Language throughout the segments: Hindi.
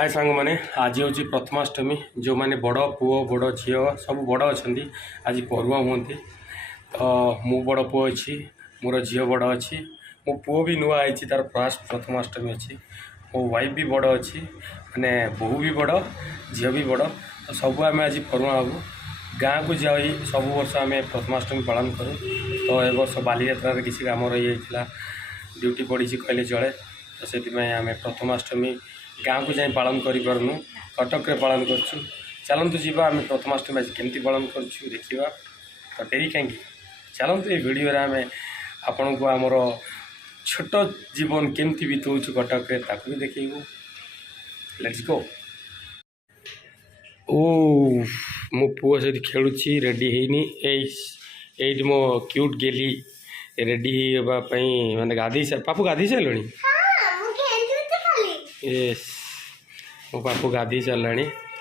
हाय सांग मैंने आज हूँ प्रथमाष्टमी जो मैंने बड़ पुओ बड़ झी सब बड़ अच्छा आज परुआ हमें तो मु बड़ पुओ अच्छी मोर झील बड़ अच्छी मो पुओ भी नुआ आई तार फास्ट प्रथमाष्टमी अच्छी मो वाइफ भी बड़ अच्छी मैंने बहु भी बड़ झील भी बड़ तो सब आम आज परुआ हबू गाँव को जाई सब वर्ष आम प्रथमाष्टमी पालन करूँ तो ए वर्ष बालीयात्रा किसी कम रही ड्यूटी पड़ी कहले चले तो से आम प्रथमाष्टमी गाँव को जाए पालन करूँ कटक रे पालन करछु चलतु जीवा आम प्रथमाष्टमी आज केमती पालन करछु देखा तो डेरी कहीं चलतु ये वीडियो आम आपण को आमर छोट जीवन केमती बीतौछु कटक रे ताकू भी देखू लेट्स गो। ओ मो पुओ से खेलुची रेडी हैनी एट मो क्यूट गेली रेडी होगापाई मैंने गाधी पापू गाधी सारे यस मो पापू गाधी चलला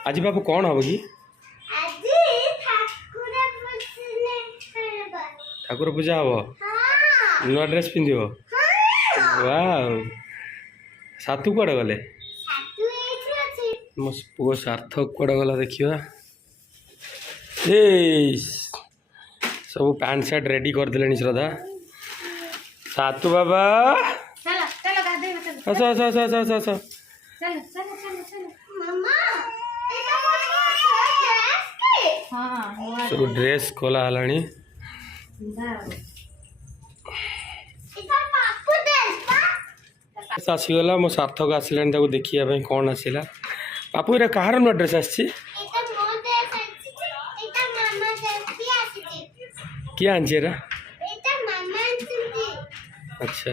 आज पापू कौन हम कि ठाकुर पूजा हम नुआ ड्रेस पिंध वाह सातु कड़े गले मो पुओ सार्थक कड़े गला देखा सब पैंट शर्ट रेडी करदे श्रद्धा सातु बाबा आस आस आस आस आस आस सब ड्रेस खोला हलानी आसीगला मो सार्थक आसला देखिए कौन आसला पापू ये कहार नुआ ड्रेस आसी किए आंची एरा अच्छा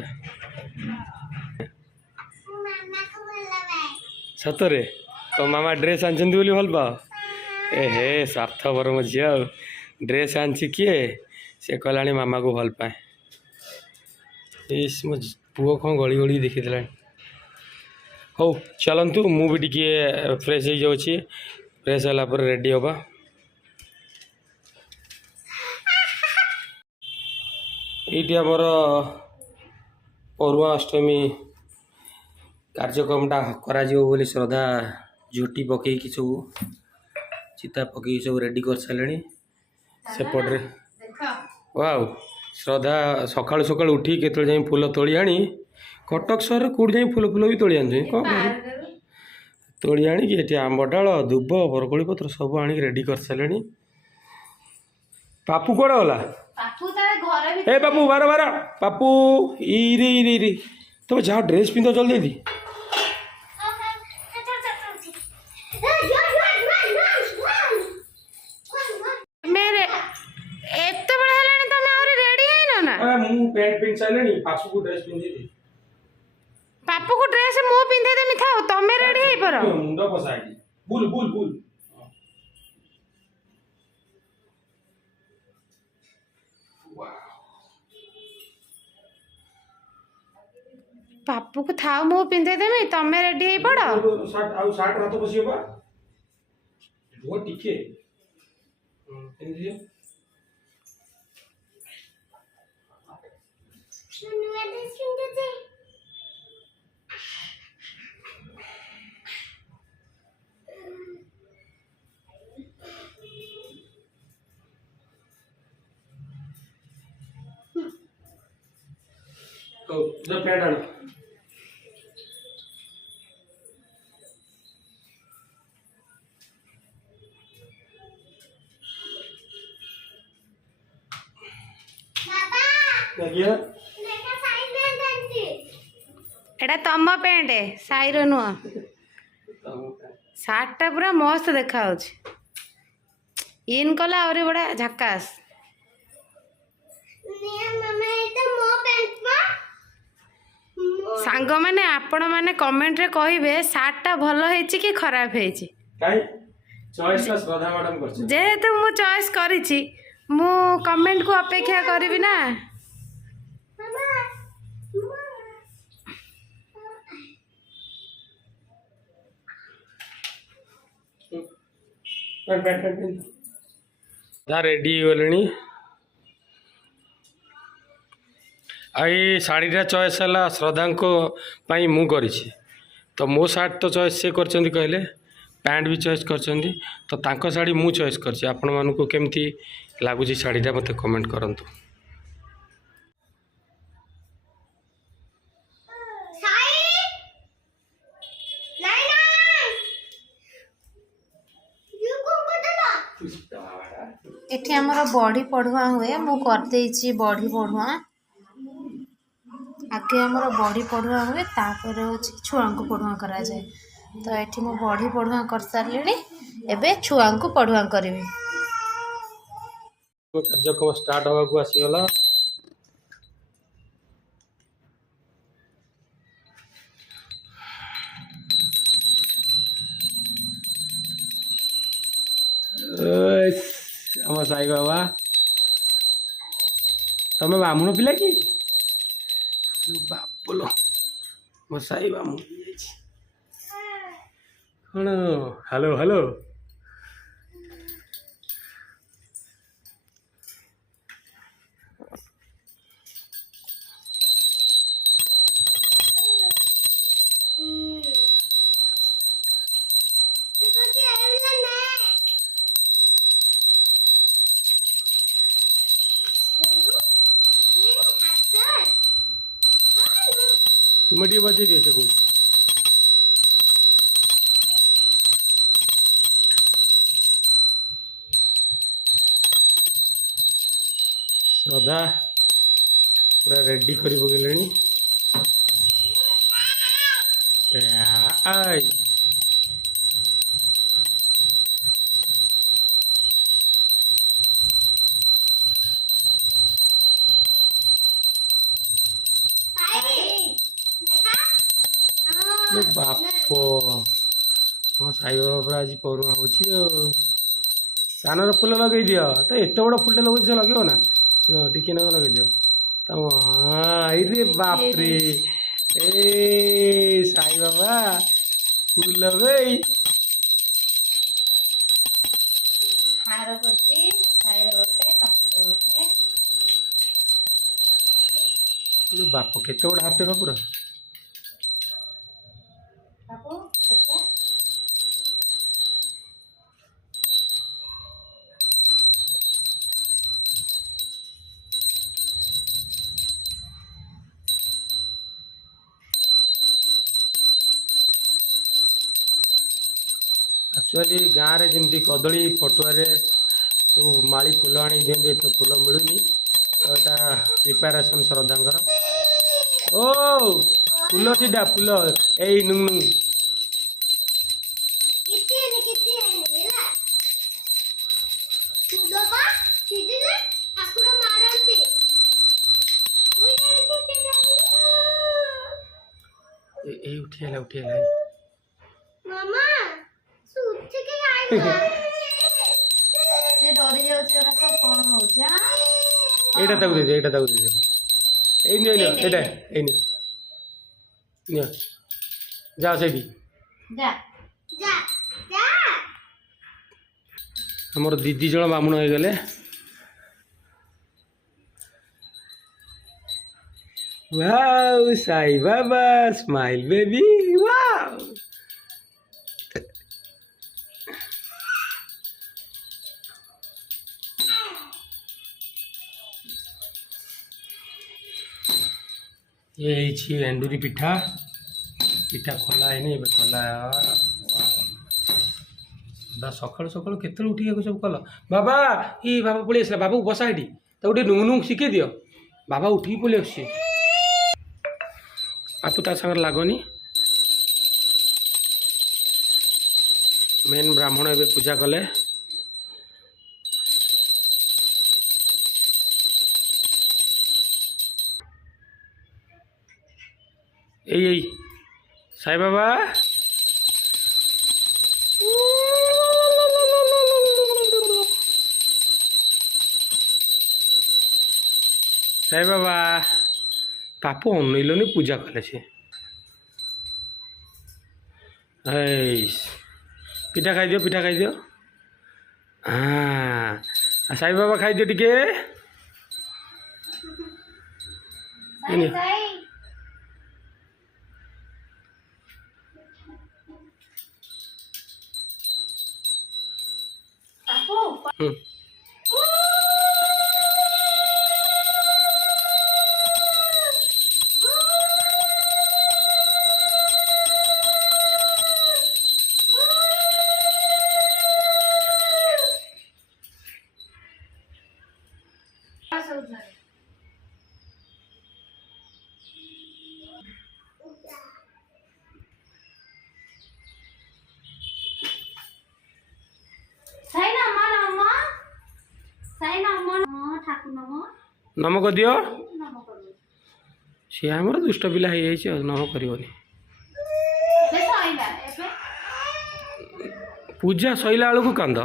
सतरे तो मामा ड्रेस आनी बोली भल पा ए हे स्वार्थपर मो झी ड्रेस आनी किए से कहला मामा को भल पाए मो पुओ कौन गली गली देखी हो चलतु मुझे टी फ्रेश हो जाऊँगी फ्रेश होगापर रेडी हवा ये आमर परुआ अष्टमी कार्यक्रमटा कर श्रद्धा झोटी पकईकि सब चिता पकई सब रेडी कर सारे सेपटे वाव श्रद्धा सका सका उठी के जाए फूल तोली आनी कटक सहर कौट जाए फूल फूल भी तोली आनी कौन तोली आणिकी आंब डाल दुब बरकोली पत्र सब आनी रेडी कर सारे पापू कौन गला ए पापू बार बार पापू इरी तुम जाओ ड्रेस पिंध जल्दी मु पैंट पिन सारे पापू को ड्रेस पिंधे दे पापू को ड्रेस मु पिंधे देमी थाओ तमे रेडी हेई पर मुंडा पसाई बुल बुल बुल पापू को थाओ मु पिंधे देमी तमे रेडी हेई पड़ शर्ट आउ शर्ट रातो बसियो बा वो टिके पिंध दियो तो जो पैंट आनो एटा तम पैंट साईर नुह सार्टा पूरा मस्त देखा इन कला आउरी बड़ा झकास सांग मैंने आपण मैंने कमेंट रे कहिबे सार्टा भल हेची कि खराब हेची काई चॉइस का श्रद्धा मैडम करछ जेहेतु मु चॉइस करिछि मु कमेंट को अपेक्षा करबी ना रेडी गले आई शाढ़ीटा चॉइस है श्रद्धा को मु करी तो मो सार्ट तो चॉइस से करछंती कहले पैंट भी चॉइस करछंती तो तांको साड़ी मु चॉइस करछि आपण मानको केमती लागुची साड़ीटा मते कमेंट करंतु। एठी हमर बॉडी पढ़ुआ हुए मु कर देछि बॉडी पढ़ुआ आगे हमर बॉडी पढ़ुआ हुए तापर होछि छुआ को पढ़ुआ करा जाए तो एठी मु बॉडी पढ़ुआ कर सारलेनी एबे छुआ को पढ़ुआ करबी। कार्यक्रम स्टार्ट होगा को आसीगला हम साई बाबा तमें बामुण पिला कि बापलो मो साई बामुण कौन हेलो हेलो तुम्हें टी बजे दिए कौन श्रद्धा पूरा रेडी कर पकड़े बाप हम साई बाबा पूरा आज पौरुआ हो कानर फुल लगे दियो तो एत बड़ फुलटे लगे लगे ना टिके ना लगे दियो तम रे बाप रे ए साई बाबा फुल लगे हार करछि साइर गोटे पात्र गोटे बाप केते बड़ हाथ पूरा बापू देखा एक्चुअली गाँव में जमी कदली पटुआरे सब माली फुल आनी दिखते तो फुल मिलूनी तो यहाँ प्रिपेरेसन श्रद्धांकर ओ फुल सीधा फुल ए नुंग नुंग उठियाला उठियाला से डरी जाउछि ओरा सब कोन हो जा एटा ताकू दे एटा ताकू दे ए नियो नियो एटा ए नियो नियो जा सेडी जा जा जा हमर दीदी जण बामुण हो गले wow Sai Baba smile baby wow ये एंडूरी पिठा पिठा खोला है खोला सकाल सकाल के उठी सब कल बाबा ये बाबा पलि आसला बाबा को बसा ये गोटे नुंग नुंग शिखे दियो बाबा उठी पलि आस आपू ता सागर लगनी मेन ब्राह्मण एवं पूजा कले यही साई बाबा साई बाबा पापू अनइलनि पूजा कले से पिठा खाई दियो हाँ साई बाबा खाई दियो टिके नमक दियो सी आमर दुष्ट पिला हो नम कर पूजा सैला बेलू कांद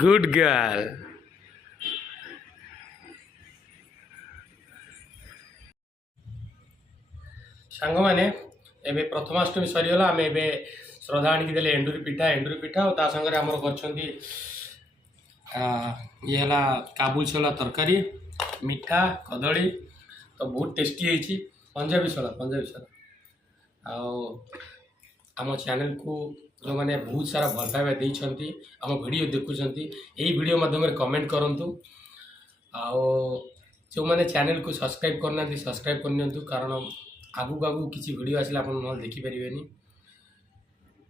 गुड गर्ल सांग मैंने एबे प्रथमाष्टमी सरीगला आम ए श्रद्धा आनिक देले एंडुरी पिठा और सागर आमर कर ये काबुल छोला तरकारी मिठा कदली तो बहुत टेस्टी होती पंजाबी छोला आम चैनल को जो मैंने बहुत सारा भल पाइबा देइछंती आम वीडियो देखुंती यही वीडियो माध्यम कमेंट करंतु जो मैंने चैनल को सब्सक्राइब करना सब्सक्राइब करनियंतु कारण आगु आगु किसी वीडियो आसले आप देखिपारे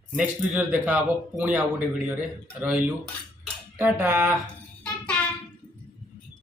नेक्स्ट वीडियो देखा पुणी आ गोटे वीडियो रे रहिलु टाटा।